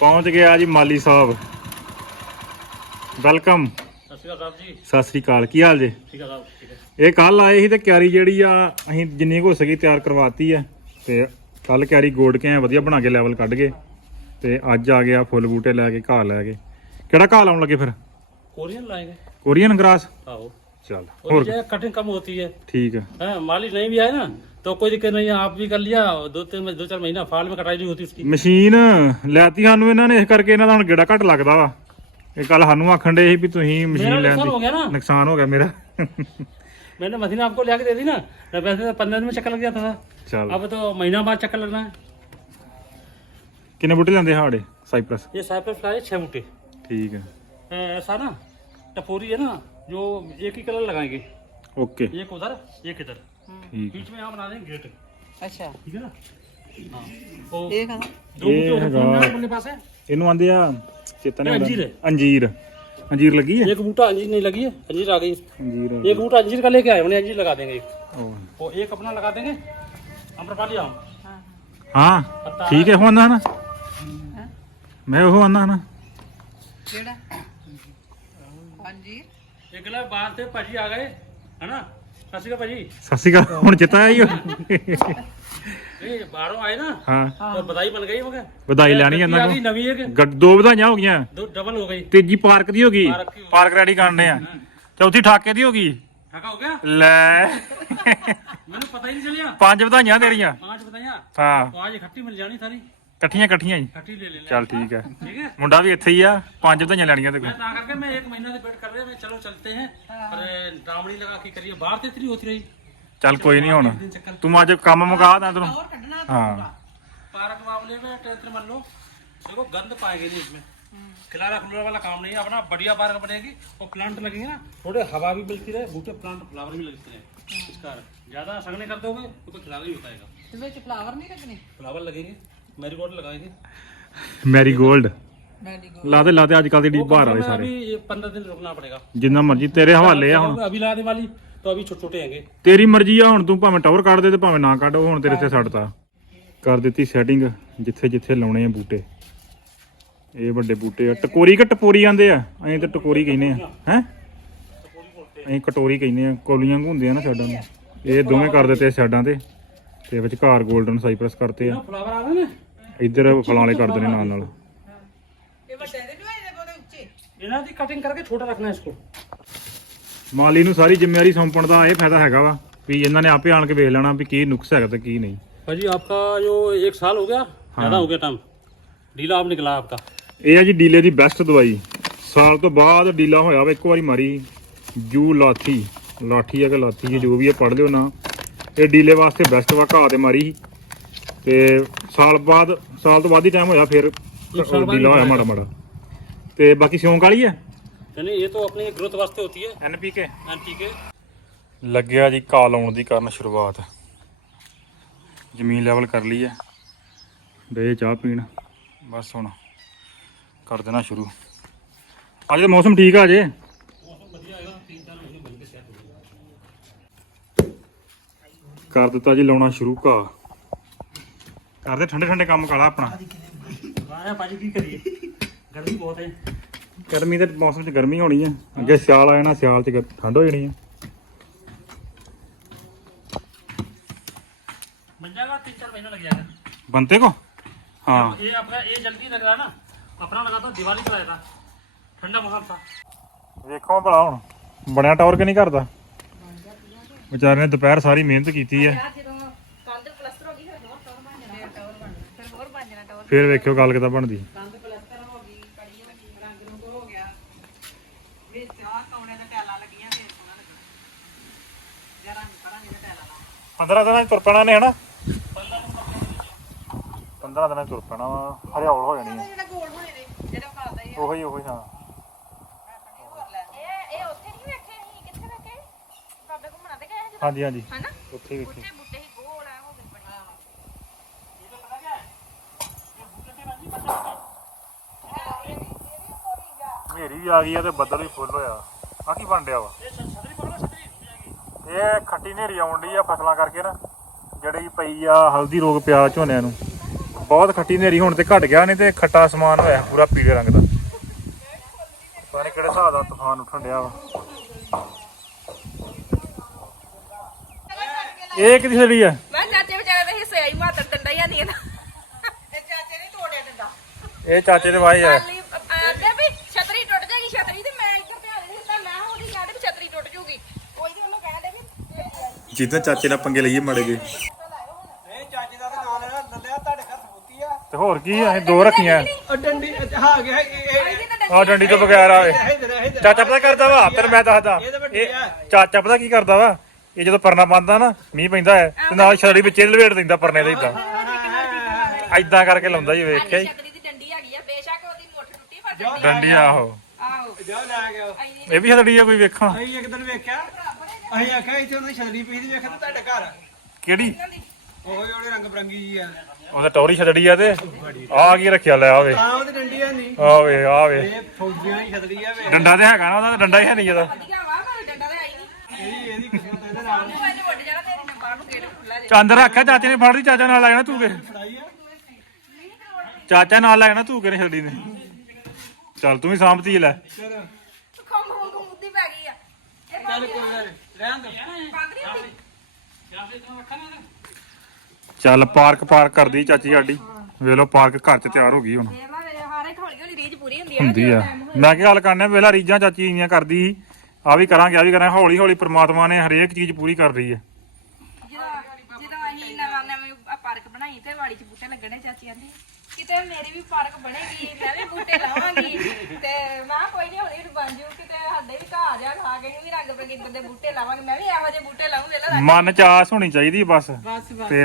ਪਹੁੰਚ ਗਿਆ ਜੀ ਮਾਲੀ ਸਾਹਿਬ ਵੈਲਕਮ ਸਤਿ ਸ਼੍ਰੀ ਅਕਾਲ ਜੀ ਸਤਿ ਸ੍ਰੀ ਅਕਾਲ ਕੀ ਹਾਲ ਜੇ ਠੀਕ ਆ ਸਾਹਿਬ ਠੀਕ ਹੈ ਇਹ ਕੱਲ ਆਏ ਸੀ ਤੇ ਕਿਆਰੀ ਜਿਹੜੀ ਆ ਅਸੀਂ ਜਿੰਨੀ ਕੁ ਹੋ ਸਕੀ ਤਿਆਰ ਕਰਵਾਤੀ ਆ ਤੇ ਕੱਲ ਕਿਆਰੀ ਗੋੜ ਕੇ ਆਏ ਵਧੀਆ ਬਣਾ ਕੇ ਲੈਵਲ ਕੱਢ ਗਏ ਤੇ ਅੱਜ ਆ ਗਿਆ ਫੁੱਲ ਬੂਟੇ ਲੈ ਕੇ ਘਾਹ ਲੈ ਕੇ ਕਿਹੜਾ ਘਾਹ ਲਾਉਣ ਲੱਗੇ ਫਿਰ कोरियन लाएंगे ਕੋਰੀਅਨ ਗ੍ਰਾਸ आओ ਚੱਲ और ਹੋਰ जो है कटिंग कम होती है ਠੀਕ ਆ हाँ, माली नहीं भी आए ना तो कोई दिक्कत नहीं है आप भी कर लिया दो तीन दो चार महीना फाल में कटाई नहीं होती उसकी ਮਸ਼ੀਨ ਲੈਤੀ ਸਾਨੂੰ ਇਹਨਾਂ ਨੇ ਇਸ ਕਰਕੇ ਇਹਨਾਂ ਦਾ ਹੁਣ ਗੇੜਾ ਘੱਟ ਲੱਗਦਾ ਵਾ ਇਹ ਕੱਲ ਸਾਨੂੰ ਆਖਣ ਦੇ ਸੀ ਵੀ ਤੁਸੀਂ मेरा ਮਸ਼ੀਨ ਲੈਣ नुकसान हो ਦੀ गया ना ਨੁਕਸਾਨ ਹੋ ਗਿਆ ਮੇਰਾ मैंने मशीन आपको लिया के दे दी ना तो वैसे तो पंद्रह दिन में चक्कर लग जाता था ਚੱਲ अब तो महीना बाद चक्कर लगना है ਕਿੰਨੇ ਬੂਟੇ ਲੈਂਦੇ ਹਾੜੇ ਸਾਈਪਰਸ ये साइप्रस का है छह बूटे ਠੀਕ ਹੈ ए, ऐसा ना टपोरी है ना जो एक ही कलर लगाएंगे ਓਕੇ एक उधर एक इधर ਠੀਕ बीच में यहाँ बना देंगे गेट ਅੱਛਾ ठीक है ना हाँ तो ਇਹ ਕਹਦਾ दो ये बूटे हैगा। उधर अपने पास है ਇਹਨੂੰ ਆਂਦੇ ਆ ਚੇਤਨ ਇਹ ਅੰਜੀਰ ਹੈ। ਅੰਜੀਰ ਅੰਜੀਰ ਲੱਗੀ ਹੈ एक बूटा अंजीर नहीं लगी है अंजीर आ गई ਅੰਜੀਰ एक बूटा अंजीर का लेके आए हमने अंजीर लगा देंगे एक ਉਹ। वो एक अपना लगा देंगे अम्रपाली आम ਹਾਂ पत्ता ਠੀਕ ਹੈ ਉਹ ਆਂਦਾ ਨਾ ਮੈਂ ਉਹ ਆਂਦਾ ਨਾ ਕਿਹੜਾ ਹਾਂਜੀ एक गिलास बाहर से भाजी आ गए है ना ਸਤਿ ਸ਼੍ਰੀ ਅਕਾਲ ਹੁਣ ਚੇਤਾ ਆਈ ਇਹ ਬਾਹਰੋਂ ਆਏ ਨਾ ਹਾਂ। ਤਾਂ ਵਧਾਈ ਬਣ ਗਈ ਹੋ ਵਧਾਈ ਲੈਣੀ ਦੋ ਵਧਾਈਆਂ ਹੋ ਗਈਆਂ। ਦੋ ਡਬਲ ਹੋ ਗਈ। ਤੀਜੀ ਪਾਰਕ ਦੀ ਹੋ ਗਈ। ਪਾਰਕ ਰੈਡੀ ਕਰਨੇ ਆ। ਚੌਥੀ ਠਾਕੇ ਦੀ ਹੋ ਗਈ। ਠਾਕਾ ਹੋ ਗਿਆ? ਲੈ। ਮੈਨੂੰ ਪਤਾ ਹੀ ਨਹੀਂ ਚੱਲਿਆ। ਪੰਜ ਵਧਾਈਆਂ ਤੇਰੀਆਂ। ਪੰਜ ਵਧਾਈਆਂ। ਹਾਂ। ਪੰਜ ਇਕੱਠੀ ਮਿਲ ਜਾਣੀ ਸਾਰੀ। ਇਕੱਠੀਆਂ ਇਕੱਠੀਆਂ ਹੀ इकट्ठी ले लेना ਚੱਲ ਠੀਕ ਹੈ ठीक है ਮੁੰਡਾ ਵੀ ਇੱਥੇ ਹੀ ਆ ਪੰਜ ਵਧਾਈਆਂ ਲੈਣੀਆਂ ਤੇ मैं ता करके मैं एक महीना से वेट कर रहे हैं मैं चलो चलते हैं अरे दामड़ी लगा के करिए बाहर से इतनी होती रही ਚੱਲ ਕੋਈ ਨਹੀਂ ਹੁਣ एक दिन चक्कर ਤੂੰ ਅੱਜ ਕੰਮ ਮੁਕਾ ਦਾਂ ਤੈਨੂੰ ਹੋਰ ਕੱਢਣਾ ਹਾਂ पार्क मामले में टेंशन मान लो देखो गंद पाएंगे नहीं इसमें खिलारा खुलारा वाला काम नहीं है अपना बढ़िया पार्क बनेगी और प्लांट लगेंगे ना थोड़े हवा भी मिलती रहे बूटे प्लांट फ्लावर भी लगते रहे इस कारण ज्यादा सगने कर दोगे तो कोई खिलारा ही होता है ਤੇ ਵਿੱਚ ਫਲਾਵਰ ਨਹੀਂ ਲੱਗਣੇ फ्लावर लगेंगे ਮੈਰੀ ਗੋਲਡ ਲਗਾਏਗੇ ਮੈਰੀ 골ਡ ਲਾ ਦੇ ਅੱਜ ਕੱਲ ਦੀ ਡੀ ਭਾਰ ਵਾਲੇ ਸਾਰੇ। अभी पंद्रह दिन रुकना पड़ेगा ਜਿੰਨਾ ਮਰਜ਼ੀ ਤੇਰੇ ਹਵਾਲੇ ਆ ਹੁਣ। अभी लाने वाली तो अभी छोटे छोटे हैंगे ਤੇਰੀ ਮਰਜ਼ੀ ਆ ਹੁਣ ਤੂੰ ਭਾਵੇਂ ਟਾਵਰ ਕੱਢ ਦੇ ਤੇ ਭਾਵੇਂ ਨਾ ਕੱਢ ਹੁਣ ਤੇਰੇ ਤੇ ਛੱਡਤਾ ਕਰ ਦਿੱਤੀ ਸੈਟਿੰਗ ਜਿੱਥੇ ਜਿੱਥੇ ਲਾਉਣੇ ਆ ਬੂਟੇ। ਇਹ ਵੱਡੇ ਬੂਟੇ ਆ। ਟਕੋਰੀ ਕਿ ਟਪੋਰੀ ਆਂਦੇ ਆ? ਐਂ ਤੇ ਟਕੋਰੀ ਕਹਿੰਦੇ ਆ। ਹੈ? ਐਂ ਕਟੋਰੀ ਕਹਿੰਦੇ ਆ। ਕੋਲੀਆਂ ਹੁੰਦੀਆਂ ਨਾ ਸਾਡਾਂ ਨੂੰ। ਇਹ ਦੋਵੇਂ ਕਰ ਦਿੱਤੇ ਸਾਡਾਂ ਤੇ। ਤੇ ਵਿਚਕਾਰ ਗੋਲਡਨ ਸਾਈਪ੍ਰਸ ਕਰਤੇ ਆ। फ्लावर आ रहे हैं ਇੱਧਰ ਫਲਾਂ ਵਾਲੇ ਕੱਟਦੇ ਨੇ ਨਾਲ ਨਾਲ। ਮਾਲੀ ਨੂੰ ਸਾਰੀ ਜ਼ਿੰਮੇਵਾਰੀ ਸੌਂਪਣ ਦਾ ਇਹ ਫਾਇਦਾ ਹੈਗਾ ਵਾ ਵੀ ਇਹਨਾਂ ਨੇ ਆਪੇ ਆਣ ਕੇ ਵੇਖ ਲੈਣਾ ਵੀ ਕੀ ਨੁਕਸ ਹੈਗਾ ਤੇ ਕੀ ਨਹੀਂ। ਭਾਜੀ ਆਪਕਾ ਜੋ 1 ਸਾਲ ਹੋ ਗਿਆ ਜ਼ਿਆਦਾ ਹੋ ਗਿਆ ਟਾਈਮ ਡੀਲਾ ਆਪ ਨਿਕਲਾ ਆਪਕਾ। ਇਹ ਆ ਜੀ ਡੀਲੇ ਦੀ ਬੈਸਟ ਦਵਾਈ। ਸਾਲ ਤੋਂ ਬਾਅਦ ਡੀਲਾ ਹੋਇਆ ਵਾ ਇੱਕ ਵਾਰੀ ਮਾਰੀ। ਜੂ ਲਾਥੀ ਲਾਠੀ ਆ ਕੇ ਲਾਥੀ ਜੋ ਵੀ ਆ ਪੜ ਲਿਓ ਨਾ। ਇਹ ਡੀਲੇ ਵਾਸਤੇ ਬੈਸਟ ਵਾ ਘਾਹ ਤੇ ਮਾਰੀ। ਤੇ ਸਾਲ ਬਾਅਦ ਸਾਲ ਤੋਂ ਬਾਅਦ ਹੀ ਟਾਈਮ ਹੋਇਆ ਫਿਰ ਸਾਲ ਬਾਅਦ ਡੀਲਾ ਹੋਇਆ ਮਾੜਾ ਮਾੜਾ ਤੇ ਬਾਕੀ ਸਿਉਂਕ ਵਾਲੀ ਹੈ यानी ये तो अपनी ग्रोथ वास्ते होती है ਐਨਪੀਕੇ एनपीके ਲੱਗਿਆ ਜੀ ਘਾਹ ਲਾਉਣ ਦੀ ਕਰਨ ਸ਼ੁਰੂਆਤ ਜ਼ਮੀਨ ਲੈਵਲ ਕਰ ਲਈ ਹੈ ਦੇ ਚਾਹ ਪੀਣ ਬਸ ਹੁਣ ਕਰ ਦੇਣਾ ਸ਼ੁਰੂ ਅੱਜ ਤਾਂ ਮੌਸਮ ਠੀਕ ਆ ਜੇ ਕਰ ਦਿੱਤਾ ਜੀ ਲਾਉਣਾ ਸ਼ੁਰੂ ਘਾਹ ਕਰਦੇ ਠੰਡੇ ਠੰਡੇ ਕੰਮ ਕਾਲਾ ਆਪਣਾ आया भाजी की करिए गर्मी बहुत है ਗਰਮੀ ਦੇ ਮੌਸਮ 'ਚ ਗਰਮੀ ਹੋਣੀ ਹੈ ਅੱਗੇ ਸਿਆਲ ਆ ਜਾਣਾ ਸਿਆਲ 'ਚ ਗ- ਠੰਡ ਹੋ ਜਾਣੀ ਹੈ बन जाएगा तीन चार महीना लग जाएगा ਬੰਤੇ ਕੋ ਹਾਂ ये अपना ये जल्दी लग रहा है ना अपना लगा था दिवाली का आया था ठंडा मौसम था ਵੇਖੋ ਭਲਾ ਹੁਣ ਬਣਿਆ ਟਾਵਰ ਕਿ ਨਹੀਂ ਕਰਦਾ ਵਿਚਾਰੇ ਨੇ ਦੁਪਹਿਰ ਸਾਰੀ ਮਿਹਨਤ ਕੀਤੀ ਹੈ ਫਿਰ ਵੇਖਿਓ ਗੱਲ ਕਿਦਾਂ ਬਣਦੀ। ਕੰਧ ਪਲਸਟਰ ਹੋ ਗਈ ਕੜੀ ਹੋ ਗਈ ਰੰਗ ਰੁੰਗ ਹੋ ਗਿਆ। ਵਿੱਚ ਆ ਕੌਣੇ ਦੇ ਟੈਲਾਂ ਲੱਗੀਆਂ ਫੇਰ ਸੋਹਣਾ ਲੱਗਣਾ ਜਰਾ ਨਹੀਂ ਕਰਾਂਗੇ ਤੇ ਟੈਲਾਂ ਲਾ 15 ਦਿਨਾਂ 'ਚ ਤੁਰ ਪੈਣਾ ਨੇ ਹਨਾ? 15 ਦਿਨਾਂ 'ਚ ਤੁਰ ਪੈਣਾ ਵਾ ਹਰਿਆਵਲ ਹੋ ਜਾਣੀ ਹੈ ਜਿਹੜਾ ਗੋਲ ਹੋਣੇ ਨੇ ਜਿਹੜਾ ਪਾਦਾ ਹੀ ਉਹੀ ਉਹੀ ਹਾਂ ਇਹ ਇਹ ਉੱਥੇ ਨਹੀਂ ਬੈਠੇ ਸੀ ਕਿੱਥੇ ਬੈਠੇ? ਬਾਬੇ ਘੁੰਮਣਾ ਤੇ ਗਏ ਹਾਂਜੀ ਹਾਂਜੀ। ਹਨਾ? ਉੱਥੇ ਵੇਖੀ ਬੁੱਟੇ ਬੁੱਟੇ ਹੀ ਗੋਲ ਆ ਹੋ ਗਏ ਬਣੇ ਹਨੇਰੀ ਆ ਗਈ ਆ ਤੇ ਬੱਦਲ ਵੀ ਫੁੱਲ ਹੋਇਆ। ਆ ਕੀ ਬਣ ਡਿਆ ਵਾ? ਇਹ ਖੱਟੀ ਹਨੇਰੀ ਆਉਣ ਡਈ ਆ ਫਸਲਾਂ ਕਰਕੇ ਨਾ ਜਿਹੜੀ ਪਈ ਆ ਹਲਦੀ ਰੋਗ ਪਿਆ ਝੋਨਿਆਂ ਨੂੰ। ਬਹੁਤ ਖੱਟੀ ਨੇਰੀ ਹੁਣ ਤੇ ਘਟ ਗਿਆ ਨਹੀਂ ਤੇ ਖੱਟਾ ਸਮਾਨ ਹੋਇਆ ਪੂਰਾ ਪੀਲੇ ਰੰਗ ਦਾ। ਪਤਾ ਕਿਹੜੇ ਹਿਸਾਬ ਦਾ ਤੂਫਾਨ ਉੱਠਣ ਡਿਆ ਵਾ। ਇਹ ਕਿਹਦੀ ਛੜੀ ਆ? ਮੈਂ ਚਾਚੇ ਵਿਚਾਰੇ ਦੇ ਹਿੱਸੇ ਆਈ ਮਾਤਰ ਡੰਡਾ ਹੀ ਨਹੀਂ ਇਹਦਾ ਇਹ ਚਾਚੇ ਨਹੀਂ ਤੋੜਿਆ ਦਿੰਦਾ ਇਹ ਚਾਚੇ ਦੇ ਵਾਈ ਆ ਖਾਲੀ ਆਂਦੇ ਵੀ ਛਤਰੀ ਟੁੱਟ ਜਾਏਗੀ ਛਤਰੀ ਤੇ ਮੈਂ ਇੱਧਰ ਧਿਆਨ ਨਹੀਂ ਦਿੱਤਾ ਮੈਂ ਉਹਦੀ ਕਹਿੰਦੇ ਵੀ ਛਤਰੀ ਟੁੱਟ ਜੂਗੀ ਕੋਈ ਜੀ ਉਹਨੂੰ ਕਹਿੰਦੇ ਵੀ ਜਿੱਦਾਂ ਚਾਚੇ ਨਾਲ ਪੰਗੇ ਲਈਏ ਮਾੜੇ ਜੇ ਇਹ ਚਾਚੇ ਦਾ ਤਾਂ ਨਾਂ ਲੈਣਾ ਦੱਲਿਆ ਤੁਹਾਡੇ ਘਰ ਸਬੂਤੀ ਆ। ਤੇ ਹੋਰ ਕੀ ਆ ਇਹ ਦੋ ਰੱਖੀਆਂ। ਉਹ ਡੰਡੀ ਹਾਂ ਗਿਆ ਇਹ ਆ ਡੰਡੀ ਤੋਂ ਬਗੈਰ ਇਧਰ ਚਾਚਾ ਪਤਾ ਕਰਦਾ ਵਾ ਤੈਨੂੰ ਮੈਂ ਦੱਸਦਾ। ਇਹ ਆ। ਚਾਚਾ ਪਤਾ ਕੀ ਕਰਦਾ ਵਾ ਇਹ ਜਦੋਂ ਪਰਨਾ ਪਾਉਂਦਾ ਨਾ ਮੀਂਹ ਪੈਂਦਾ ਹੈ ਤੇ ਨਾਲ ਛੜੀ ਵਿੱਚ ਇਹ ਲਵੇਟ ਦਿੰਦਾ ਪਰਨੇ ਦੇ ਇਦਾਂ। ਇਦਾਂ ਕਰਕੇ ਲਾਉਂਦਾ ਜੀ ਵੇਖਿਆ ਹੀ ਛਤਰੀ ਦੀ ਡੰਡੀ ਹੈਗੀ ਆ ਬੇਸ਼ੱਕ ਉਹਦੀ ਮੁੱਠ ਟੁੱਟੀ ਪਰ ਡੰਡੀ ਆਹੋ ਆਹੋ। ਜਾ ਲੈ ਗਿਆ ਇਹ ਵੀ ਛੜੀ ਆ ਕੋਈ ਵੇਖਾਂ। ਅਸੀਂ ਇੱਕ ਦਿਨ ਵੇਖਿਆ। ਅਸੀਂ ਆਖਿਆ ਇੱਥੇ ਉਹਨਾਂ ਦੀ ਛਤਰੀ ਪਈ ਦੀ ਵੇਖਿਆ ਤੇ ਤੁਹਾਡੇ ਘਰ ਕਿਹੜੀ? ਉਹ ਜਿਹੜੇ ਰੰਗ ਬਰੰਗੀ ਜੀ ਆ। ਉਹਦਾ ਟੌਰੀ ਛੜੀ ਆ ਤੇ। ਆ ਕੀ ਰੱਖਿਆ ਲੈ ਆਵੇ ਤਾਂ ਉਹਦੀ ਡੰਡੀ ਆ ਨਹੀਂ ਆਵੇ ਆਵੇ ਇਹ ਫੌਜੀਆਂ ਦੀ ਛਤਰੀ ਆ ਵੇ। ਡੰਡਾ ਤੇ ਹੈਗਾ ਨਾ ਉਹਦਾ ਤਾਂ ਡੰਡਾ ਹੀ ਹੈ ਨਹੀਂ ਜਿਹਦਾ ਵਧੀਆ ਵਾ ਪਰ ਡੰਡਾ ਤੇ ਆਈ ਨਹੀਂ। ਇਹਦੀ ਇਹਦੀ ਕਿਸਮਤ ਇਹਦੇ ਨਾਲ ਉਹਨੂੰ ਇਹਨੇ ਵੱਡ ਜਾਣਾ ਤੇਰੀ ਨੇ ਬਾਹਰ ਨੂੰ ਗੇਟ ਖੁੱਲਾ ਜੇ। ਚੰਦ ਰੱਖਿਆ ਚਾਚੇ ਨੇ ਫੜ ਲਈ ਚਾਚਾ ਨਾਲ ਲੈ ਜਾਣਾ ਤੂੰ ਕੇ। ਫੜਾਈ ਆ? ਚਾਚਾ ਨਾਲ ਲੈ ਜਾਣਾ ਤੂੰ ਕੇ ਛੜੀ ਨੇ। ਚੱਲ ਤੂੰ ਵੀ ਸਾਂਭਤੀ ਲੈ। ਚਲ ਖੰਮ ਖੰਮ ਮੁੱਦੀ ਪੈ ਗਈ ਆ ਇਹ ਚੱਲ ਕੋਈ ਨਾ ਰਹਿਣ ਦੋ। ਪਾਰਕ ਪਾਰਕ ਕਰਦੀ ਚਾਚੀ ਸਾਡੀ। ਵੇਖ ਲਓ ਪਾਰਕ ਘਰ 'ਚ ਤਿਆਰ ਹੋ ਗਈ ਹੁਣ। ਹੁੰਦੀ ਆ ਮੈਂ ਕੀ ਗੱਲ ਕਰਨੇ ਵੇਲਾ ਰੀਜਾਂ ਚਾਚੀ ਇੰਨੀਆਂ ਕਰਦੀ ਸੀ। ਆ ਵੀ ਕਰਾਂਗੇ ਆ ਵੀ ਕਰਾਂਗੇ। ਹੌਲੀ ਹੌਲੀ ਪ੍ਰਮਾਤਮਾ ਨੇ ਹਰੇਕ ਚੀਜ਼ ਪੂਰੀ ਕਰ ਰਹੀ ਹੈ ਜਦੋਂ ਅਸੀਂ ਨਵਾਂ ਨਵੇਂ ਪਾਰਕ ਬਣਾਈ ਤੇ ਵਾੜੀ 'ਚ ਬੂਟੇ ਲੱਗਣੇ ਚਾਚੀ ਆਂਦੀ। ਕਿਤੇ ਮੇਰੀ ਵੀ ਪਾਰਕ ਬਣੇਗੀ ਮੈਂ ਵੀ ਬੂਟੇ ਲਾਵਾਂਗੀ। ਤੇ ਮਾਂ ਕੋਈ ਨਹੀਂ ਹੌਲੀ ਹੌਲੀ ਬਣ ਜੂ ਕਿਤੇ ਸਾਡੇ ਵੀ ਘਰ ਜਾ ਖਾ ਕੇ ਵੀ ਰੰਗ ਬਰੰਗੇ ਦੇ ਬੂਟੇ ਲਾਵਾਂਗੇ। ਮੈਂ ਵੀ ਇਹੋ ਜਿਹੇ ਬੂਟੇ ਲਾਉਂ ਵੇਲਾ ਮਨ ਚ ਆਸ ਹੋਣੀ ਚਾਹੀਦੀ ਬਸ। ਬਸ ਬਸ। ਤੇ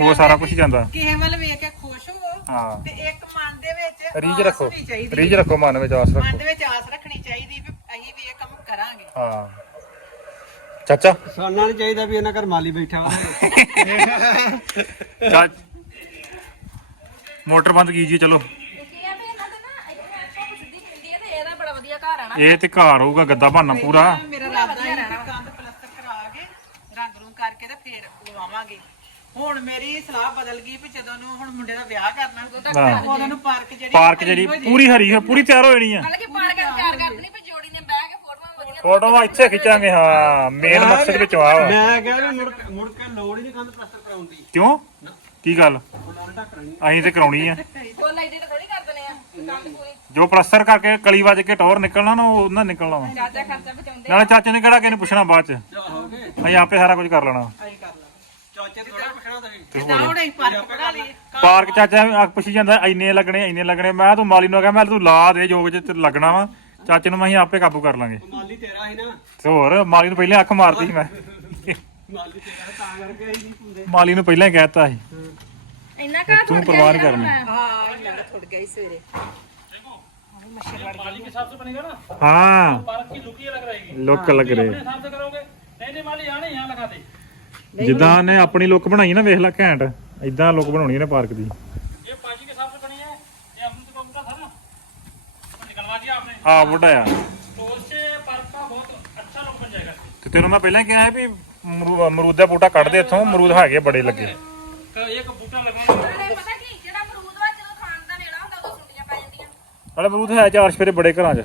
ਉਹ ਸਾਰਾ ਕੁਝ ਜਾਂਦਾ। ਕਿਸੇ ਵੱਲ ਵੇਖ ਕੇ ਖੁਸ਼ ਹੋਵੋ ਹਾਂ। ਤੇ ਇੱਕ ਮਨ ਦੇ ਵਿੱਚ ਰੀਜ ਆਸ ਰੱਖੋ। ਹੋਣੀ ਚਾਹੀਦੀ ਰੱਖੋ ਮਨ ਵਿੱਚ ਆਸ ਮਨ ਰੱਖੋ ਦੇ ਵਿੱਚ ਆਸ ਰੱਖਣੀ ਚਾਹੀਦੀ ਵੀ ਅਸੀਂ ਵੀ ਇਹ ਕੰਮ ਕਰਾਂਗੇ। ਹਾਂ। ਚਾਚਾ? ਸਾਨੂੰ ਨਹੀਂ ਚਾਹੀਦਾ ਵੀ ਇਹਨਾਂ ਘਰ ਮਾਲੀ ਬੈਠਾ ਵਾ ਚਾ ਮੋਟਰ ਬੰਦ ਕੀਜੀਏ ਚਲੋ। ਕੀ ਆ ਵੀ ਇਹਨਾਂ ਦੇ ਨਾ ਇੱਥੇ ਧੁੱਪ ਸਿੱਧੀ ਪੈਂਦੀ ਹੈ ਤੇ ਇਹਦਾ ਬੜਾ ਵਧੀਆ ਘਰ ਆਣਾ ਇਹ ਤੇ ਘਰ ਹੋਊਗਾ ਗੱਦਾ ਬਣਨਾ ਪੂਰਾ। ਮੇਰਾ ਰਾਦਾ ਹੈ ਕਿ ਕੰਧ ਪਲਸਤਰ ਕਰਾ ਕੇ ਰੰਗ ਰੂੰਗ ਕਰਕੇ ਤੇ ਫੇਰ ਲਵਾਵਾਂਗੇ। ਹੁਣ ਮੇਰੀ ਸਲਾਹ ਬਦਲ ਗਈ ਵੀ ਜਦੋਂ ਨੂੰ ਹੁਣ ਮੁੰਡੇ ਦਾ ਵਿਆਹ ਕਰਨਾ ਹਾਂ। ਉਦੋਂ ਨੂੰ ਪਾਰਕ ਜਿਹੜੀ ਪਾਰਕ ਜਿਹੜੀ ਪੂਰੀ ਹਰੀ ਹੈ ਪੂਰੀ ਤਿਆਰ ਹੋ ਜਾਣੀ ਆ। ਮਤਲਬ ਕਿ ਪਾਰਕ ਤਿਆਰ ਕਰ ਦੇਣੀ ਵੀ ਜੋੜੀ ਨੇ ਬਹਿ ਕੇ ਫੋਟੋਆਂ ਵਧੀਆ ਫੋਟੋਆਂ ਇੱਥੇ ਖਿੱਚਾਂਗੇ ਹਾਂ ਮੇਨ ਮਕਸਦ ਵਿੱਚ ਆ। ਮੈਂ ਕਿਹਾ ਮੁੜ ਕੇ- ਮੁੜ ਕੇ ਲੋੜ ਹੀ ਨਹੀਂ ਕੰਧ ਪਲਸਤਰ ਕਰਾਉਣ ਦੀ। ਕਿਉਂ? ਕੀ ਗੱਲ? ਅਸੀਂ ਤੇ ਕਰਾਉਣੀ ਆ। ਫੁੱਲ ਲਾਈਟ ਤਾਂ ਥੋੜੀ ਕਰ ਦਨੇ ਆ। ਕੰਮ ਪੂਰੀ ਜੋ ਪਲਸਤਰ ਕਰਕੇ ਕਲੀ ਵੱਜ ਕੇ ਟੌਰ ਨਿਕਲਣਾ ਨਾ ਉਹ ਉਹਨਾਂ ਨਿਕਲਣਾ ਵਾ। ਚਾਚਾ ਖਰਚਾ ਬਚਾਉਂਦੇ ਨਾਲੇ ਚਾਚੇ ਨੇ ਕਿਹੜਾ ਕਿਸੇ ਨੂੰ ਪੁੱਛਣਾ ਬਾਅਦ ਚ? ਹੋਗੇ ਅਸੀਂ ਆਪੇ ਸਾਰਾ ਕੁਝ ਕਰ ਲੈਣਾ। ਆਈ ਕਰ ਲਾ ਚਾਚੇ ਤੇ ਥੋੜਾ ਪੁੱਛਣਾ ਤੁਸੀਂ। ਤੇ ਤਾਂ ਹੋਰ ਹੁਣ ਅਸੀਂ ਪਾਰਕ ਬਣਾ ਲਈ ਪਾਰਕ ਚਾਚਾ ਆ ਪੁੱਛੀ ਜਾਂਦਾ ਇੰਨੇ ਲੱਗਣੇ ਇੰਨੇ ਲੱਗਣੇ। ਮੈਂ ਤੂੰ ਮਾਲੀ ਨੂੰ ਕਿਹਾ ਮੈਂ ਤੂੰ ਲਾ ਦੇ ਜੋ ਚ ਲੱਗਣਾ ਵਾ। ਚਾਚੇ ਨੂੰ ਮੈਂ ਅਸੀਂ ਆਪੇ ਕਾਬੂ ਕਰ ਲਾਂਗੇ। ਮਾਲੀ ਤੇਰਾ ਸੀ ਨਾ। ਤੇ ਹੋਰ ਮਾਲੀ ਨੂੰ ਪਹਿਲਾਂ ਅੱਖ ਮਾਰਦੀ ਸੀ ਮੈਂ। ਮਾਲੀ ਤੇਰਾ ਸੀ, ਤਾਂ ਕਰਕੇ ਅਸੀਂ ਨਹੀਂ ਪੁੰਦੇ ਮਾਲੀ ਨੂੰ ਪਹਿਲਾਂ ਹੀ ਕਹਿਤਾ ਸੀ ਇੰਨਾ ਘਰ ਤੂੰ ਪਰਵਾਹ ਨਹੀਂ ਕਰਨੀ ਹਾਂ ਇਹ ਮੈਂ ਥੋੜ ਗਈ ਸਵੇਰੇ माली के हिसाब से बनेगा ना ਹਾਂ पार्क की लुक ही अलग रहेगी ਲੁੱਕ ਲੱਗ अपने ਰਹੇ हिसाब से करोगे नहीं नहीं माली यहाँ नहीं यहाँ लगा दे ਜਿੱਦਾਂ ਨੇ ਆਪਣੀ ਲੁੱਕ ਬਣਾਈ ਨਾ ਵੇਖ ਲੈ ਘੈਂਟ ਇਦਾਂ ਲੁੱਕ ਬਣਾਉਣੀ ਇਹਨੇ ਪਾਰਕ ਦੀ ये पाजी के हिसाब से बनी है ये अमरूद का बूटा था ना तो निकलवा दिया आपने ਆ ਬੁੱਢਾ ਆ तो उससे पार्क का बहुत अच्छा लुक बन जाएगा ਤੇ ਤੈਨੂੰ ਮੈਂ ਪਹਿਲਾਂ ਕਿਹਾ ਸੀ ਵੀ ਮਰੂਦ ਦਾ ਬੂਟਾ ਕੱਢਦੇ ਇੱਥੋਂ ਅਮਰੂਦ ਹੈਗੇ ਬੜੇ ਲੱਗੇ। ਇੱਕ ਬੂਟਾ ਲਗਾਉਣਾ ਨਾਲੇ ਪਤਾ ਹੈ ਚਾਰ ਛੇਰੇ ਬੜੇ ਘਰਾਂ 'ਚ।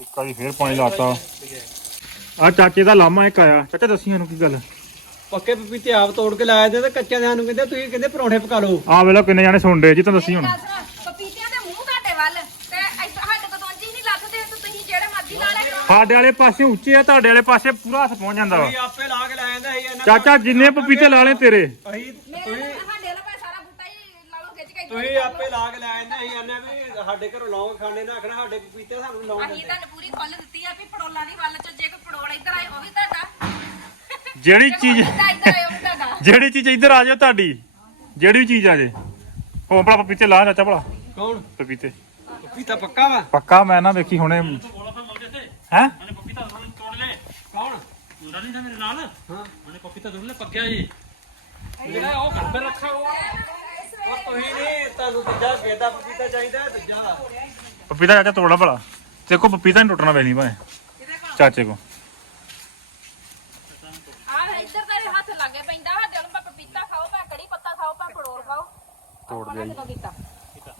ਇੱਕ ਫੇਰ ਪਾਣੀ ਲਾਤਾ। ਆ ਚਾਚੇ ਦਾ ਲਾਮਾ ਇੱਕ ਆਇਆ। ਚਾਚਾ ਦੱਸੀ ਸਾਨੂੰ ਕੀ ਗੱਲ। ਪੱਕੇ ਪਪੀਤੇ ਆਪ ਤੋੜ ਕੇ ਲਾਏ ਤੇ ਤੇ ਕੱਚਿਆਂ ਦੇ ਸਾਨੂੰ ਕਹਿੰਦੇ ਤੁਸੀਂ ਕਹਿੰਦੇ ਪਰੌਂਠੇ ਪਕਾ ਲਓ। ਆ ਵੇਲੋ ਕਿੰਨੇ ਜਾਣੇ ਸੁਣਦੇ ਜੀ ਤਾਂ ਦੱਸੀ ਹੁਣ। ਗੱਲ ਸੁਣੋ, ਪਪੀਤਿਆਂ ਦੇ ਮੂੰਹ ਤੁਹਾਡੇ ਵੱਲ ਤੇ ਇੱਥੇ ਸਾਡੇ ਕੋਲ ਦੋਂਜੀ ਨਹੀਂ ਲੱਥਦੇ ਤੇ ਤੁਸੀਂ ਜਿਹੜੇ ਮਰਜ਼ੀ ਲਾ ਲਿਆ ਕਰੋ ਸਾਡੇ ਵਾਲੇ ਪਾਸੇ ਉੱਚੇ ਆ ਤੁਹਾਡੇ ਵਾਲੇ ਪਾਸੇ ਪੂਰਾ ਹੱਥ ਪਹੁੰਚ ਜਾਂਦਾ ਵਾ। ਤੁਸੀਂ ਆਪੇ ਲਾ ਕੇ ਲੈ ਜਾਂਦੇ ਸੀ ਇਹਨਾਂ ਚਾਚਾ ਜਿੰਨੇ ਪਪੀਤੇ ਲਾ ਲੈ ਤੇਰੇ। ਅਸੀਂ ਮੇਰੇ ਸਾਡੇ ਵਾਲਾ ਭਾਵੇਂ ਸਾਰਾ ਬੂਟਾ ਹੀ ਲਾ ਲਓ ਖਿੱਚ ਕੇ ਤੁਸੀਂ ਆਪੇ ਲਾ ਕੇ ਲੈ ਜਾਂਦੇ ਸੀ ਇਹਨੇ ਵੀ ਸਾਡੇ ਘਰੋਂ ਲਾਉਂਗੇ ਖਾਣੇ ਨਾ ਆਖਣਾ ਸਾਡੇ ਪਪੀਤੇ ਸਾਨੂੰ ਲਾਉਂਗੇ ਅਸੀਂ ਤੁਹਾਨੂੰ ਪੂਰੀ ਖੁੱਲ ਦਿੱਤੀ ਆ ਵੀ ਪੜੋਲਾਂ ਦੀ ਵੱਲ ਚ ਜੇ ਕੋਈ ਪੜੋਲ ਇੱਧਰ ਆਏ ਉਹ ਵੀ ਤੁਹਾਡਾ ਜਿਹੜੀ ਚੀਜ਼ ਜਿਹੜੀ ਚੀਜ਼ ਇੱਧਰ ਆ ਜਾਓ ਤੁਹਾਡੀ ਜਿਹੜੀ ਵੀ ਚੀਜ਼ ਆ ਜੇ। ਹੋ ਭਲਾ ਪਪੀਤੇ ਲਾ ਚਾਚਾ ਭਲਾ। ਕੌਣ? ਪਪੀਤੇ। ਪਪੀਤਾ ਪੱਕਾ ਵਾ? ਪੱਕਾ ਮੈਂ ਨਾ ਵੇਖੀ ਹੁਣੇ। ਹੈ? ਪਪੀਤਾ ਤੋੜ ਪਪੀਤਾ ਨਹੀਂ ਤੁਹਾਨੂੰ ਭਲਾ। ਦੇਖੋ ਪਪੀਤਾ ਨਹੀਂ ਟੁੱਟਣਾ ਪੈਣੀ ਭਾਵੇਂ। ਚਾਚੇ ਕੋ।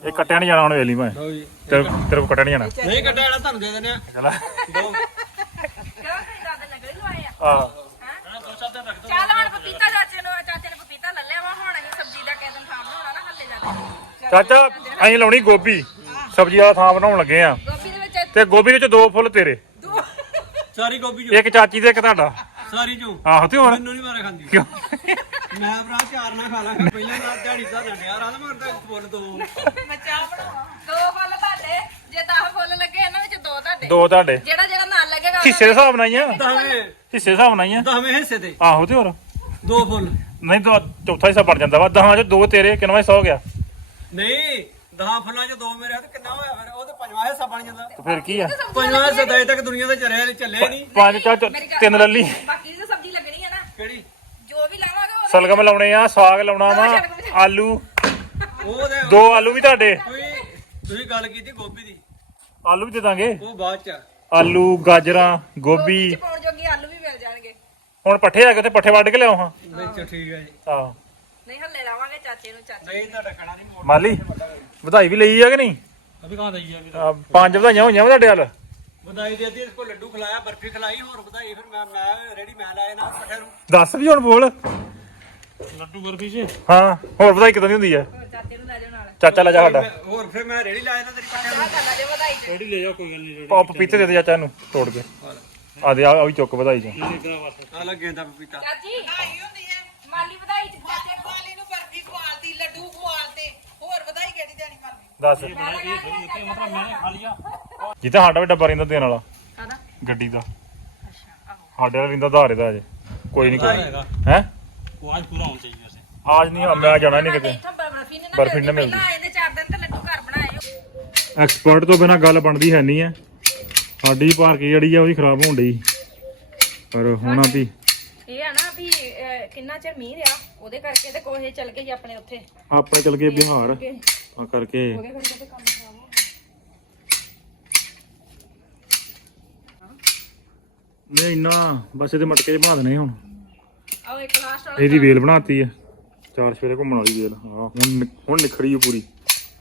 ਇਹ ਕੱਟਿਆ ਨਹੀਂ ਜਾਣਾ ਹੁਣ ਵੇਲੀ ਮੈਂ। ਤੇਰੇ ਕੋ ਕੱਟਿਆ ਨਹੀਂ ਜਾਣਾ। ਨਹੀਂ ਕੱਟਿਆ ਵਾਲਾ ਤੁਹਾਨੂੰ ਦੇ ਦਿੰਦੇ ਆ। ਚਲਾ। ਦੋ। ਕਿਉਂ ਤੇ ਦਾਦੇ ਨਗਲੀ ਲਵਾਏ ਆ? ਹਾਂ? ਦੋ ਚਾਰ ਰੱਖ ਦੋ। ਚੱਲ ਹੁਣ ਪਪੀਤਾ ਚਾਚੇ ਨੂੰ ਚਾਚੇ ਨੇ ਪਪੀਤਾ ਲੈ ਵਾ ਹੁਣ ਅਸੀਂ ਸਬਜ਼ੀ ਦਾ ਕਿਸ ਦਿਨ ਥਾਂ ਨਾ ਹੱਲੇ ਜਾਂਦੇ ਚਾਚਾ ਅਸੀਂ ਲਾਉਣੀ ਗੋਭੀ। ਸਬਜ਼ੀ ਦਾ ਥਾਂ ਬਣਾਉਣ ਲੱਗੇ ਆ। ਗੋਭੀ ਤੇ ਗੋਭੀ ਵਿੱਚ ਦੋ ਫੁੱਲ ਤੇਰੇ। ਚਾਚੀ ਤੇ ਇੱਕ ਤੁਹਾਡਾ। ਸਾਰੀ ਜੋ ਆਹੋ ਤੇ ਹੋਰ? ਮੈਨੂੰ ਨਹੀਂ ਮਾਰਾ ਖਾਂਦੀ। ਕਿਉਂ? ਮੈਂ ਭਰਾ ਚਾਰ ਨਾ ਖਾ ਲਾਂਗਾ। ਪਹਿਲਾਂ ਨਾਲ ਦਿਹਾੜੀ ਦਾ ਡੰਡਿਆ ਰਾਂ ਮੈਂ ਤਾਂ ਬੋਲ ਦੋ। ਮੈਂ ਚਾਹ ਬਣਾਵਾਂ। ਦੋ ਫੁੱਲ ਤੁਹਾਡੇ। ਜੇ 10 ਫੁੱਲ ਲੱਗੇ ਇਹਨਾਂ ਵਿੱਚ ਦੋ ਤੁਹਾਡੇ। ਦੋ ਤੁਹਾਡੇ। ਜਿਹੜਾ ਜਿਹੜਾ ਨਾਲ ਲੱਗੇਗਾ ਹਿੱਸੇ ਦੇ ਹਿਸਾਬ ਨਾਲ ਹੀ ਆ। ਦਵੇਂ। ਹਿੱਸੇ ਦੇ ਹਿਸਾਬ ਨਾਲ ਹੀ ਆ। ਦਵੇਂ ਹਿੱਸੇ ਤੇ ਆਹੋ ਤੇ ਹੋਰ? ਦੋ ਫੁੱਲ। ਨਹੀਂ ਤਾਂ ਚੌਥਾ ਹਿੱਸਾ ਬਣ ਜਾਂਦਾ ਵਾ। ਦਹਾਂ ਚ ਦੋ ਤੇਰੇ ਕਿੰਨਵਾਂ ਹਿੱਸਾ ਹੋ ਗਿਆ। ਨਹੀਂ 10 ਫੁੱਲਾਂ ਚ ਦੋ ਮੇਰੇ ਆ ਤੇ ਕਿੰਨਾ ਹੋਇਆ ਫਿਰ? ਉਹ ਤੇ ਪੰਜਵਾਂ ਹਿੱਸਾ ਬਣ ਜਾਂਦਾ। ਤੇ ਫਿਰ ਕੀ ਆ? ਪੰਜਵਾਂ ਹਿੱਸਾ ਤਾਂ ਅਜੇ ਤੱਕ ਦੁਨੀਆ ਤੇ ਚੱਲਿਆ ਚੱਲੇ ਨਹੀਂ। ਪੰਜ ਗੱਲ- ਤਿੰਨ ਲੱਲੀ। ਬਾਕੀ ਦੀ ਤਾਂ ਸਬਜ਼ੀ ਲੱਗਣੀ ਹੈ ਨਾ ਕਿਹੜੀ? ਜੋ ਵੀ ਲਾਵਾਂਗੇ ਉਹ ਸਲਗਮ ਲਾਉਣੇ ਆ ਸਾਗ ਲਾਉਣਾ ਵਾ ਆਲੂ। ਉਹ ਤੇ ਦੋ ਆਲੂ ਵੀ ਤੁਹਾਡੇ। ਤੁਸੀਂ ਗੱਲ ਕੀਤੀ ਗੋਭੀ ਦੀ। ਆਲੂ ਵੀ ਦੇ ਦਾਂਗੇ। ਉਹ ਬਾਅਦ ਚ। ਆ। ਆਲੂ ਗਾਜਰਾਂ ਗੋਭੀ। ਚ ਪਾਉਣ ਜੋਗੀ ਆਲੂ ਵੀ ਮਿਲ ਜਾਣਗੇ। ਹੁਣ ਪੱਠੇ ਆ ਗਏ ਤੇ ਪੱਠੇ ਵੱਢ ਕੇ ਲਿਆਓ ਹਾਂ। ਵਿੱਚ ਠੀਕ ਹੈ ਜੀ। ਆਹ। ਨਹੀਂ ਹੱਲੇ ਲਾਵਾਂਗੇ ਚਾਚੇ ਨੂੰ ਚਾਚੇ ਨਹੀਂ ਤੁਹਾਡਾ ਕਣਾ ਨਹੀਂ ਮੋੜ ਮਾਲੀ? ਵਧਾਈ ਵੀ ਲਈ ਆ ਕਿ ਨਹੀਂ अभी कहाँ दही है अभी ਆਹ, ਪੰਜ ਵਧਾਈਆਂ ਹੋਈਆਂ ਵਾ ਤੁਹਾਡੇ ਵੱਲ ਵਧਾਈ ਦੇ ਦਿੱਤੀ ਇਸ ਕੋ ਲੱਡੂ ਖਿਲਾਇਆ ਬਰਫੀ ਖਿਲਾਈ ਹੋਰ ਵਧਾਈ ਫਿਰ ਮੈਂ ਮੈਂ ਰੈਡੀ ਮੈਂ ਲਾਇਆ ਨਾ ਪੱਠੇ ਨੂੰ ਦੱਸ ਵੀ ਹੁਣ ਬੋਲ लड्डू बर्फी से ਹਾਂ ਹੋਰ ਵਧਾਈ ਕਿਦਾਂ ਦੀ ਹੁੰਦੀ ਆ ਹੋਰ ਚਾਚੇ ਨੂੰ ਲੈ ਜਾਓ ਨਾਲ ਚਾਚਾ ਲੈ ਜਾ ਸਾਡਾ ਮੈਂ- ਹੋਰ ਫਿਰ ਮੈਂ ਰੈਡੀ ਲਾਇਆ ਨਾ ਤੇਰੀ ਪੱਠੇ ਨੂੰ ਚਾਚਾ ਲੈ ਜਾਓ ਵਧਾਈ ਚ रेडी ले जाओ कोई गल नहीं ਪਾਪ ਪਪੀਤੇ ਦੇ ਦੇ ਚਾਚਾ ਨੂੰ ਤੋੜ ਕੇ ਆ ਦੇ ਆ ਆ ਵੀ ਚੁੱਕ ਵਧਾਈ ਚ ਆ ਲੱਗੇ ਦਾ ਪਪੀਤਾ ਚਾਚੀ ਵਧਾਈ ਹੁੰਦੀ ਦੱਸ। ਜਿੱਦਾਂ ਵੀ ਡੱਬਾ ਰਹਿੰਦਾ ਦੇਣ ਵਾਲਾ। ਕਾਦਾ ਗੱਡੀ ਦਾ। ਸਾਡੇ ਵਾਲਾ ਰਹਿੰਦਾ ਧਾਰੇ ਦਾ ਅਜੇ ਕੋਈ ਨਹੀਂ ਕੋਈ ਹੈ? ਆਜ ਨਹੀਂ ਮੈਂ ਜਾਣਾ ਨਹੀਂ ਕਿਤੇ। ਬਰਫੀ ਨਾ ਮਿਲਦੀ। ਐਕਸਪਰਟ ਤੋਂ ਬਿਨਾ ਗੱਲ ਬਣਦੀ ਹੈ ਨਹੀਂ ਹੈ। ਸਾਡੀ ਪਾਰਕੀ ਜਿਹੜੀ ਆ ਉਹਦੀ ਖਰਾਬ ਹੋਣ ਢਈ ਪਰ ਹੁਣ ਆ ਵੀ। ਇਹ ਆ ਨਾ ਵੀ ਕਿੰਨਾ ਚਿਰ ਮੀਂਹ ਰਿਹਾ? ਉਹਦੇ ਕਰਕੇ ਤੇ ਕੋਹੇ ਚਲ ਗਏ ਆਪਣੇ ਉੱਥੇ। ਆਪਾਂ ਚਲ ਗਏ ਬਿਹਾਰ। ਆ ਕਰਕੇ। ਉਹਦੇ ਇੰਨਾ ਬਸ ਇਹਦੇ ਮਟਕੇ ਚ ਬਣਾ ਦੇਣੇ ਹੁਣ। ਆਓ ਇੱਕ ਲਾਸਟ ਇਹਦੀ ਵੇਲ ਬਣਾਤੀ ਆ। ਚਾਰ ਸਵੇਰੇ ਘੁੰਮਣ ਵਾਲੀ ਵੇਲ ਹੁਣ ਨਿ- ਹੁਣ ਨਿਖੜੀ ਆ ਪੂਰੀ।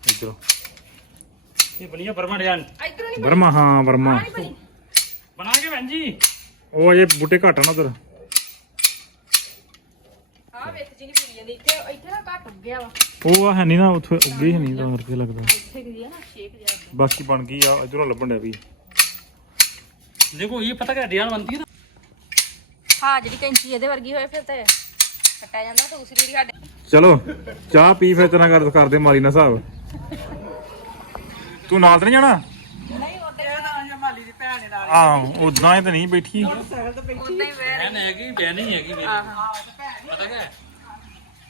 ਇਧਰ। ਇਹ ਬਲੀਆ ਬਰਮਾ ਡਿਜ਼ਾਈਨ। ਵਰਮਾ ਹਾਂ ਵਰਮਾ। ਬਣਾ? ਕੇ ਭੈਣ ਉਹ ਅਜੇ ਬੂਟੇ ਘੱਟ ਆ ਨਾ ਉਧਰ। ਆਹ ਵਿੱਚ ਜੀ ਨਹੀਂ ਪੂਰੀ ਇੱਥੇ ਇੱਥੇ ਨਾ ਘੱਟ ਉੱਗਿਆ ਵਾ। ਉਹ ਆ ਹੈ ਨਹੀਂ ਨਾ ਉੱਥੇ ਉੱਗੇ ਹੀ ਨਹੀਂ ਤਾਂ ਕਰਕੇ ਲੱਗਦਾ ਇੱਥੇ ਕੀ ਆ ਨਾ ਸ਼ੇਕ ਜਿਹਾ ਬਾਕੀ ਬਣ ਗਈ ਆ ਇਧਰੋਂ ਲੱਭਣ ਡਿਆ ਵੀ देखो ये पता क्या डिजाइन बनती है ना ਹਾਂ ਜਿਹੜੀ ਕੈਂਚੀ ਇਹਦੇ ਵਰਗੀ ਹੋਏ ਫਿਰ ਤੇ ਕੱਟਿਆ ਜਾਂਦਾ ਤੇ ਦੂਸਰੀ ਜਿਹੜੀ ਸਾਡੇ ਚਲੋ ਚਾਹ ਪੀ ਫਿਰ ਤੇਰਾ ਕਰ ਕਰਦੇ ਮਾਰੀ ਨਾ ਹਿਸਾਬ ਤੂੰ ਨਾਲ ਤੇ ਨਹੀਂ ਜਾਣਾ ਨਹੀਂ ਉਹਦੇ ਇਹ ਮਾਲੀ ਦੀ ਭੈਣ ਦੇ ਨਾਲ ਆਹ ਉਦਾਂ ਹੀ ਤਾਂ ਨਹੀਂ ਬੈਠੀ ਸਾਈਕਲ ਤੇ ਬੈਠੀ ਉਦਾਂ ਹੀ ਵੇ बहन हैगी बहन ही हैगी मेरी पता क्या है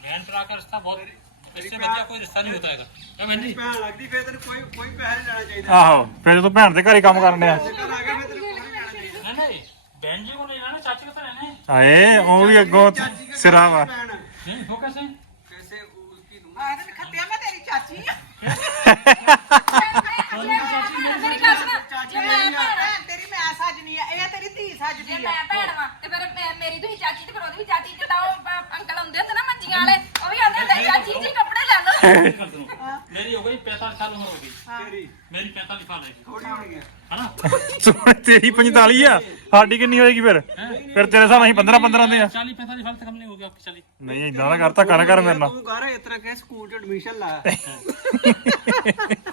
बहन भरा का रिश्ता बहुत इससे बढ़िया कोई रिश्ता नहीं होता है क्या बहन जी ਭੈਣ ਲੱਗਦੀ ਫਿਰ ਤੈਨੂੰ ਕੋਈ ਕੋਈ ਪੈਸਾ ਨਹੀਂ ਲੈਣਾ ਚਾਹੀਦਾ ਆਹੋ ਫਿਰ ਜਦੋਂ ਭੈਣ ਦੇ ਘਰੇ ਕੰਮ ਕਰਨ ਡਿਆ ਘਰ ਆ ਗਿਆ ਫਿਰ ਤੈਨੂੰ ਕੋਈ ਨਹੀਂ ਲੈਣਾ ਚਾਹੀਦਾ नहीं नहीं बहन जी को नहीं लाना चाची को तो रहने ਆਏ ਉਹ ਵੀ ਅੱਗੋਂ ਸਿਰਾ ਵਾ ਭੈਣ नहीं फोकस है कैसे उसकी नूह ਆਹ ਤੇ ਖੱਤਿਆ ਮੈਂ ਤੇਰੀ ਚਾਚੀ ਆ ਮੇਰੀ ਗੱਲ ਸੁਣ ਜੇ ਮੈਂ ਭੈਣ ਆ, ਭੈਣ ਤੇਰੀ ਮੈਂ ਸੱਜਣੀ ਆ ਇਹ ਤੇਰੀ ਧੀ ਜੇ ਸੱਜਦੀ ਆ ਮੈਂ ਭੈਣ ਵਾਂ ਤੇ ਫਿਰ ਮੈਂ- ਮੇਰੀ ਤੁਸੀਂ ਚਾਚੀ ਤੇ ਫਿਰ ਉਹਦੀ ਵੀ ਚਾਚੀ ਜਿੱਦਾਂ ਉਹ ਅ- ਅੰਕਲ ਹੁੰਦੇ ਹੁੰਦੇ ਨਾ ਮੰਜੀਆਂ ਵਾਲੇ मेरी हो गई पैंतालीस साल उम्र हो गई ਤੇਰੀ मेरी पैंतालीस साल है ਥੋੜੀ ਹੋਣੀ ਹੈ है ना ਸੋਹਣੇ ਤੇਰੀ 45 ਆ ਸਾਡੀ ਕਿੰਨੀ ਹੋਏਗੀ ਫਿਰ ਫਿਰ ਤੇਰੇ ਹਿਸਾਬ ਨਾਲ ਅਸੀਂ 15 15 ਦੇ ਆ चालीस पैंतालीस साल तक हम नहीं हो गया आपकी चालीस ਨਹੀਂ ਇਦਾਂ ਨਾ ਕਰ ਧੱਕਾ ਨਾ ਕਰ ਮੇਰੇ ਨਾਲ ਤੂੰ ਕਰ ਇਸ ਤਰ੍ਹਾਂ ਕਹੇ ਸਕੂਲ 'ਚ ਐਡਮਿਸ਼ਨ ਲਾ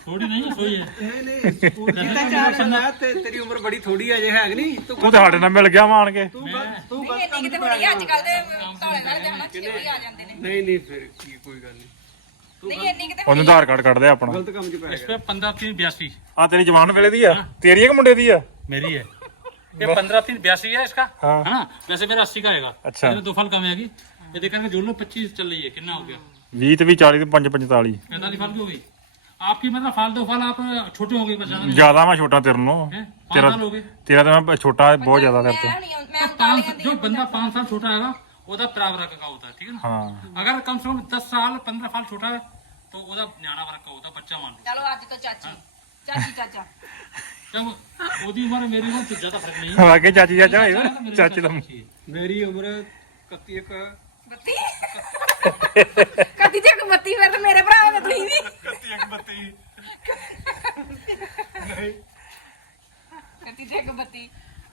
थोड़ी नहीं है सोई है ਨਹੀਂ ਨਹੀਂ ਸਕੂਲ 'ਚ ਤਾਂ ਚਾਰ ਨਾ ਤੇ ਤੇਰੀ ਉਮਰ ਬੜੀ ਥੋੜੀ ਹੈ ਜੇ ਹੈ ਕਿ ਨਹੀਂ ਤੂੰ ਤੂੰ ਤੇ ਸਾਡੇ ਨਾਲ ਮਿਲ ਗਿਆ ਮਾਣ ਕੇ ਤੂੰ ਗਲਤ ਤੂੰ ਨਹੀਂ ਗਲਤ ਇੰਨੀ ਕਿਤੇ ਹੋਣੀ ਅੱਜ ਕੱਲ ਦੇ ਕਾਲੇ ਕਾਲੇ ਦੇ ਹਣਾ ਛੇ ਵੀ ਆ ਜਾਂਦੇ ਨੇ ਨਹੀਂ ਨਹੀਂ ਫਿਰ ਕੀ ਕੋਈ ਗੱਲ ਨਹੀਂ ਨਹੀਂ ਇੰਨੀ ਕਿਤੇ ਉਹਨੂੰ ਆਧਾਰ ਕਾਰਡ ਕੱਢ ਦੇ ਆਪਣਾ ਗਲਤ ਕੰਮ 'ਚ ਪੈ इस ਗਿਆ पे पंद्रह तीन बयासी ਆ ਤੇਰੀ ਜਵਾਨ ਵੇਲੇ ਦੀ ਆ ਤੇਰੀ ਆ ਕਿ ਮੁੰਡੇ ਦੀ ਆ मेरी है ये पंद्रह तीन बयासी है इसका हाँ। है ना वैसे मेरा अस्सी का आएगा अच्छा। मेरे दो फल कम आएगी ये देखेंगे जो लो पच्चीस चल रही है कितना हो गया 20 ਤੇ ਵੀ 40 ਤੇ 5 45 पैंतालीस फल की हो गई आपकी मतलब फाल दो फल आप छोटे हो गए बस ज्यादा नहीं ਜਿਆਦਾ ਮੈਂ ਛੋਟਾ ਤੇਰੇ ਨੂੰ हैं पाँच तेरा साल हो गए ਤੇਰਾ ਤਾਂ मैं ਛੋਟਾ ਬਹੁਤ ਜ਼ਿਆਦਾ ਤੇਰੇ ਤੋਂ ਮੈਂ ਨਹੀਂ ਮੈਂ तो पाँच जो बंदा पाँच साल छोटा है ਉਹਦਾ प्राव रंग का होता है ठीक है ना ਹਾਂ अगर कम से कम दस साल पंद्रह साल छोटा है तो ਉਹਦਾ ਨਿਆਣਾ ਵਰਗ का होता है बच्चा मान लो ਚਲੋ ਅੱਜ ਤੋਂ ਚਾਚੀ ਚਾਚੀ ਚਾਚਾ जब ओदी उम्र मेरी उम्र से ज्यादा फर्क नहीं है ਵਾਕੇ ਚਾਚੀ ਚਾਚਾ ਹੋਏ ਵਾ। मेरे ਚਾਚੀ ਦਾ चाचा चाहिए। ਮੇਰੀ ਉਮਰ 31 ਇੱਕ ਬੱਤੀ ਕਦੀ ਤੇ ਇੱਕ ਬੱਤੀ ਫਿਰ ਤਾਂ ਮੇਰੇ ਭਰਾ ਹੋਵੇ ਤੁਸੀਂ ਵੀ 31 ਇੱਕ 32 ਕਦੀ ਤੇ ਇੱਕ ਬੱਤੀ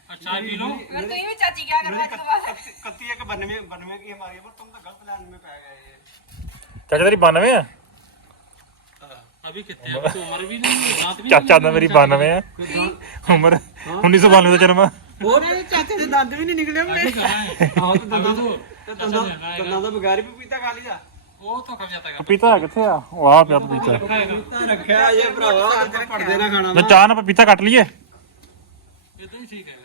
और चाय पी लो ਫਿਰ ਤੁਸੀਂ ਵੀ ਚਾਚੀ ਕਿਆ ਕਰਨਾ ਅੱਜ ਤੋਂ ਬਾਅਦ 31 ਇੱਕ 92 92 की हमारी उम्र तुम तो गलत प्लान में पै गए ये ਚਾਚਾ ਤੇਰੀ 92 ਆ अभी कितने हैं? अभी तो उम्र भी नहीं है दांत भी ਚਾਚਾ ਦਾ ਮੇਰੀ 92 ਆ ਉਮਰ 1992 ਦਾ ਜਨਮ ਆ ਹੋਰ ਚਾਚੇ ਦੇ ਦੰਦ ਵੀ ਨਹੀਂ ਨਿਕਲੇ अभी कहाँ है ਆਹੋ ਤੇ ਦੰਦਾਂ अभी ਤੋਂ तो ਤੇ ਦੰਦਾਂ ਦੰਦਾਂ ਤੋਂ ਬਗਾਰੀ ਪਪੀਤਾ ਖਾ ਲਈਦਾ वो तो कब जाता है ਪਪੀਤਾ ਕਿੱਥੇ ਆ ਉਹ ਆ ਪਿਆ ਪਪੀਤਾ खाएगा ਤਾਂ ਰੱਖਿਆ ਜੇ ਭਰਾਵਾ ਤੇ ਪੜਦੇ ਨਾ ਖਾਣਾ ਜੇ ਚਾਹ ਨਾਲ ਪਪੀਤਾ ਕੱਟ ਲਈਏ ये तो ही ठीक है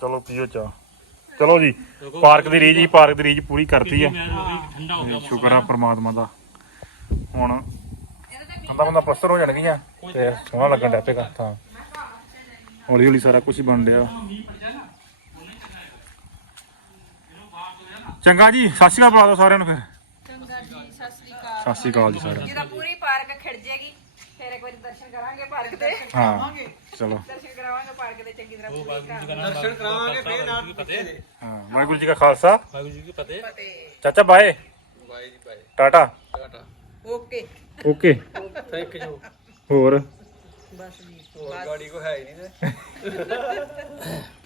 ਚਲੋ ਪੀਓ ਚਾਹ। ਚਲੋ ਜੀ ਪਾਰਕ ਦੀ ਰੀਜ ਹੀ ਪਾਰਕ ਦੀ ਰੀਜ ਪੂਰੀ ਕਰਤੀ ਆ। ਸ਼ੁਕਰ ਆ ਪ੍ਰਮਾਤਮਾ ਦਾ। ਹੁਣ ਕੰਦਾ ਬੰਦਾ ਪ੍ਰਸਰ ਹੋ ਜਾਣਗੀਆਂ ਤੇ ਸੋਹਣਾ ਲੱਗਣ ਡੈ ਪੇਗਾ ਤਾਂ ਹੌਲੀ ਹੌਲੀ ਸਾਰਾ ਕੁਝ ਬਣ ਰਿਹਾ ਚੰਗਾ ਜੀ ਸਤਿ ਸ਼੍ਰੀ ਅਕਾਲ ਬੁਲਾ ਸਾਰਿਆਂ ਨੂੰ ਫਿਰ। ਚੰਗਾ ਜੀ ਸਤਿ ਸ਼੍ਰੀ ਅਕਾਲ। ਸਤਿ ਸ਼੍ਰੀ ਅਕਾਲ ਜੀ ਸਾਰਿਆਂ ਨੂੰ। ਜਦੋਂ ਪੂਰੀ ਪਾਰਕ ਖਿੜ ਜਾਏਗੀ ਫਿਰ ਇੱਕ ਵਾਰੀ ਦਰਸ਼ਨ ਕਰਾਂਗੇ ਪਾਰਕ ਦੇ। ਹਾਂ। ਵਾਹਿਗੁਰੂ ਜੀ ਕਾ ਖਾਲਸਾ। ਵਾਹਿਗੁਰੂ ਜੀ ਕੀ ਫਤਿਹ। ਚਾਚਾ ਬਾਏ। ਬਾਏ ਜੀ bye. Tata. Tata. Okay. Okay. Thank you ਹੋਰ? ਬਸ ਜੀ ਹੋਰ ਗਾੜੀ ਕੋ ਹੈ ਨਹੀਂ ਤੇ।